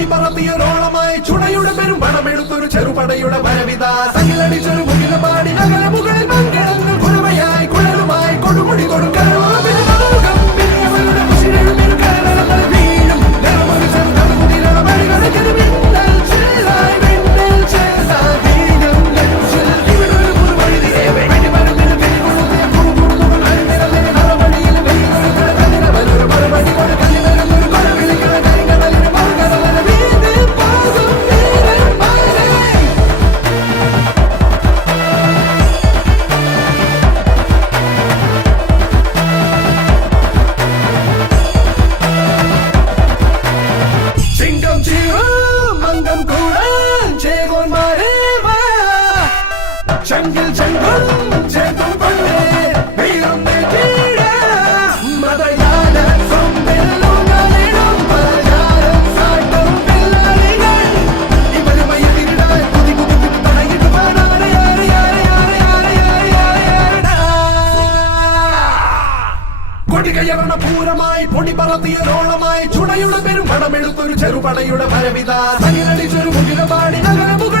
പൊടി പറത്തിയൊരോളമായി ചുണയുടെ പെരും പണമെടുത്തൊരു ചെറുപടയുടെ വരവിതാ തകിലടിച്ചൊരു മുകില പാടി നഗര മുകളിൽ മൺകിടങ്ങൾ കുഴവയായി കുഴലുമായി കൊടുമുടി കൊടുക്കണം Jungle, jungle, jungle, beyond the Tira, Madayana, from Bellona, Madayana, Sato, Bellaligan, even my Yadira, കൊടികയറണ പൂരമായി പൊടി പറത്തിയൊരോളമായി ചുണയുടെ പെരും പണമെടുത്തൊരു ചെറുപടയുടെ വരവിതാ തകിലടിച്ചൊരു മുകില പാടി നഗരമുകൾ